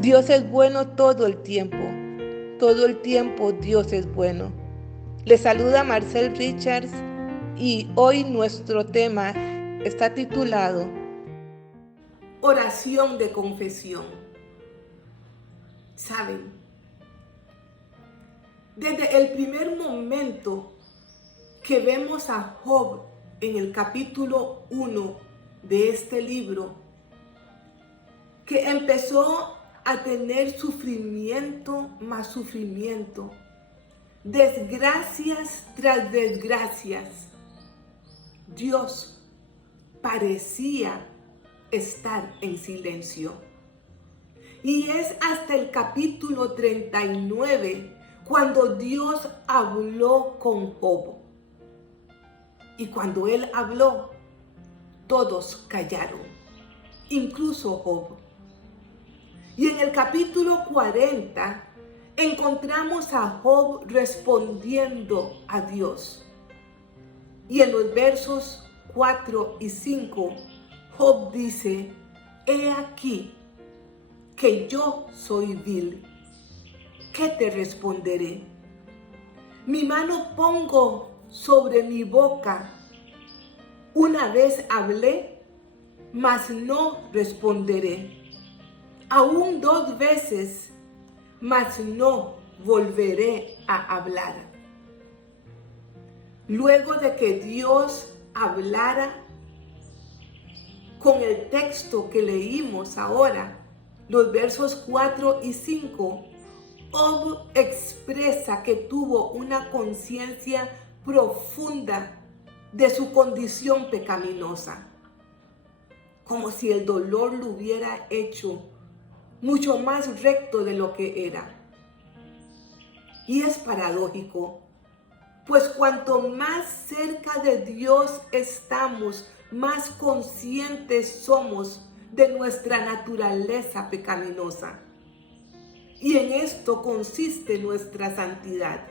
Dios es bueno todo el tiempo. Todo el tiempo Dios es bueno. Le saluda Marcel Richards y hoy nuestro tema está titulado Oración de confesión. ¿Saben? Desde el primer momento que vemos a Job en el capítulo 1 de este libro, que empezó a tener sufrimiento más sufrimiento, desgracias tras desgracias, Dios parecía estar en silencio. Y es hasta el capítulo 39 cuando Dios habló con Job. Y cuando él habló, todos callaron, incluso Job. Y en el capítulo 40 encontramos a Job respondiendo a Dios. Y en los versos 4 y 5, Job dice: he aquí que yo soy vil. ¿Qué te responderé? Mi mano pongo sobre mi boca. Una vez hablé, mas no responderé. Aún 2 veces, mas no volveré a hablar. Luego de que Dios hablara con el texto que leímos ahora, los versos 4 y 5, Job expresa que tuvo una conciencia profunda de su condición pecaminosa, como si el dolor lo hubiera hecho mucho más recto de lo que era. Y es paradójico, pues cuanto más cerca de Dios estamos, más conscientes somos de nuestra naturaleza pecaminosa. Y en esto consiste nuestra santidad.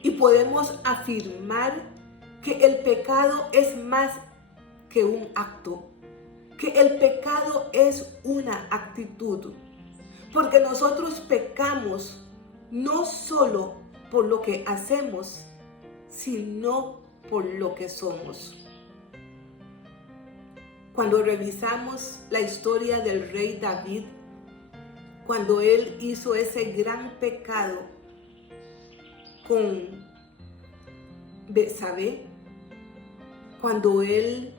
Y podemos afirmar que el pecado es más que un acto, que el pecado es una actitud, porque nosotros pecamos no solo por lo que hacemos, sino por lo que somos. Cuando revisamos la historia del rey David, cuando él hizo ese gran pecado con Betsabé, cuando él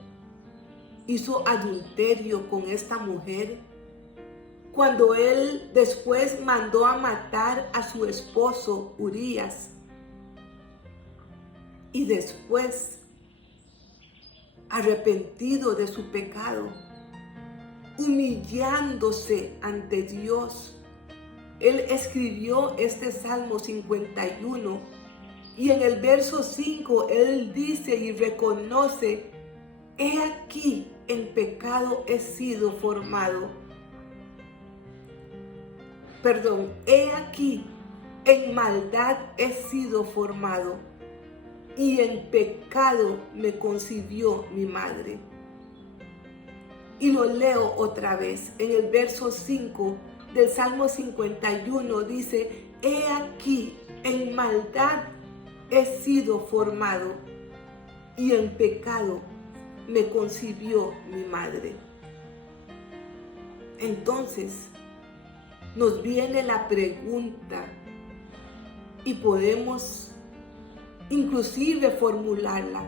hizo adulterio con esta mujer, cuando él después mandó a matar a su esposo Urías, y después, arrepentido de su pecado, humillándose ante Dios, él escribió este Salmo 51 y en el verso 5 él dice y reconoce: he aquí en pecado he sido formado. He aquí en maldad he sido formado y en pecado me concibió mi madre. Y lo leo otra vez. En el verso 5 del Salmo 51 dice: he aquí en maldad he sido formado y en pecado me concibió mi madre. Entonces nos viene la pregunta y podemos inclusive formularla.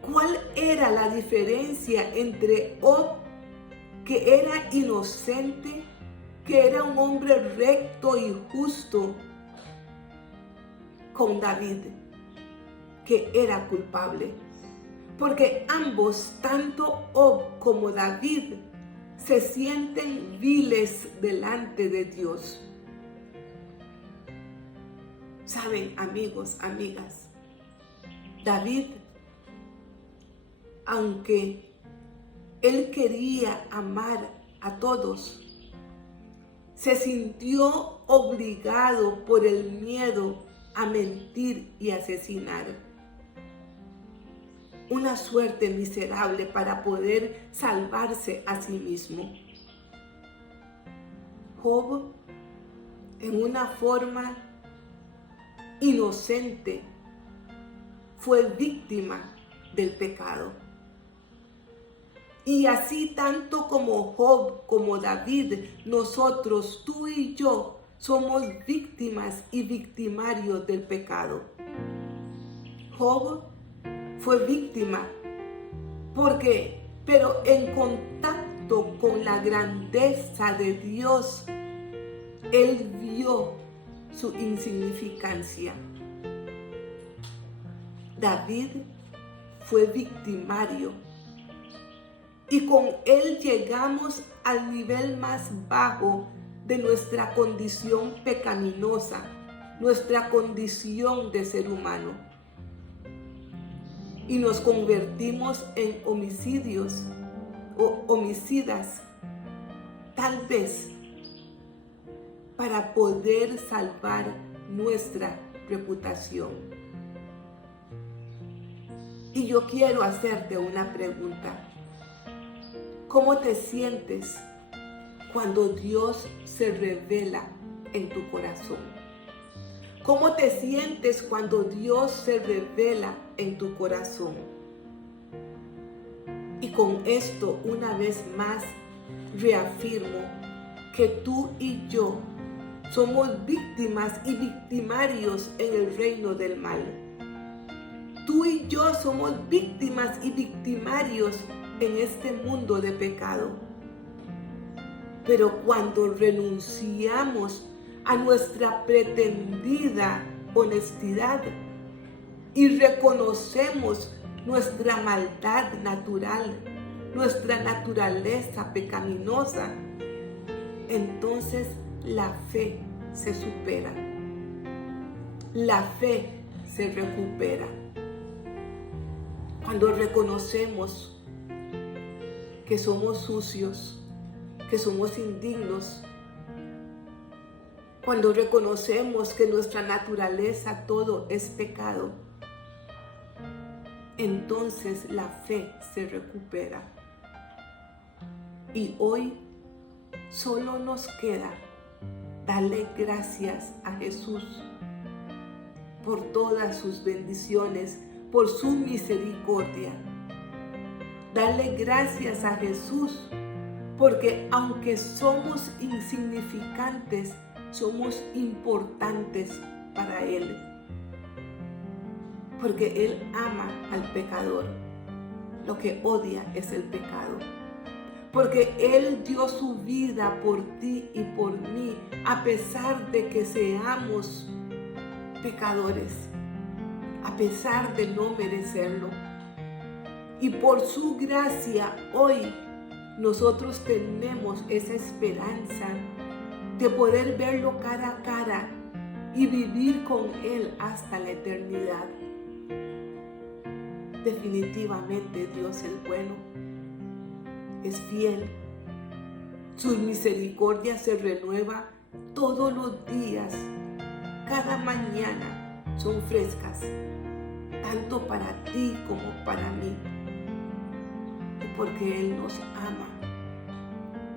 ¿Cuál era la diferencia entre Job, que era inocente, que era un hombre recto y justo, con David, que era culpable? Porque ambos, tanto Job como David, se sienten viles delante de Dios. Saben, amigos, amigas, David, aunque él quería amar a todos, se sintió obligado por el miedo a mentir y asesinar. Una suerte miserable para poder salvarse a sí mismo. Job, en una forma inocente, fue víctima del pecado. Y así tanto como Job, como David, nosotros, tú y yo, somos víctimas y victimarios del pecado. Job fue víctima pero en contacto con la grandeza de Dios, él vio su insignificancia. David fue victimario y con él llegamos al nivel más bajo de nuestra condición pecaminosa, nuestra condición de ser humano. Y nos convertimos en homicidios o homicidas, tal vez para poder salvar nuestra reputación. Y yo quiero hacerte una pregunta. ¿Cómo te sientes cuando Dios se revela en tu corazón? ¿Cómo te sientes cuando Dios se revela en tu corazón? Y con esto, una vez más, reafirmo que tú y yo somos víctimas y victimarios en el reino del mal. Tú y yo somos víctimas y victimarios en este mundo de pecado. Pero cuando renunciamos a nuestra pretendida honestidad y reconocemos nuestra maldad natural, nuestra naturaleza pecaminosa, entonces la fe se supera, la fe se recupera. Cuando reconocemos que somos sucios, que somos indignos, cuando reconocemos que nuestra naturaleza todo es pecado, entonces la fe se recupera. Y hoy solo nos queda darle gracias a Jesús por todas sus bendiciones, por su misericordia. Darle gracias a Jesús porque aunque somos insignificantes, somos importantes para Él. Porque Él ama al pecador. Lo que odia es el pecado. Porque Él dio su vida por ti y por mí, a pesar de que seamos pecadores, a pesar de no merecerlo. Y por su gracia hoy nosotros tenemos esa esperanza de poder verlo cara a cara y vivir con Él hasta la eternidad. Definitivamente Dios es bueno, es fiel. Su misericordia se renueva todos los días. Cada mañana son frescas, tanto para ti como para mí. Y porque Él nos ama.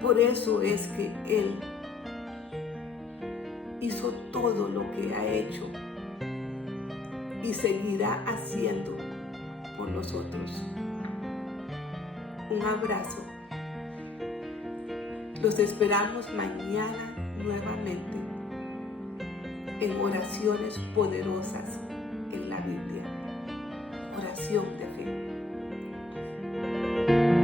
Por eso es que Él hizo todo lo que ha hecho y seguirá haciendo por nosotros. Un abrazo. Los esperamos mañana nuevamente en oraciones poderosas en la Biblia. Oración de fe.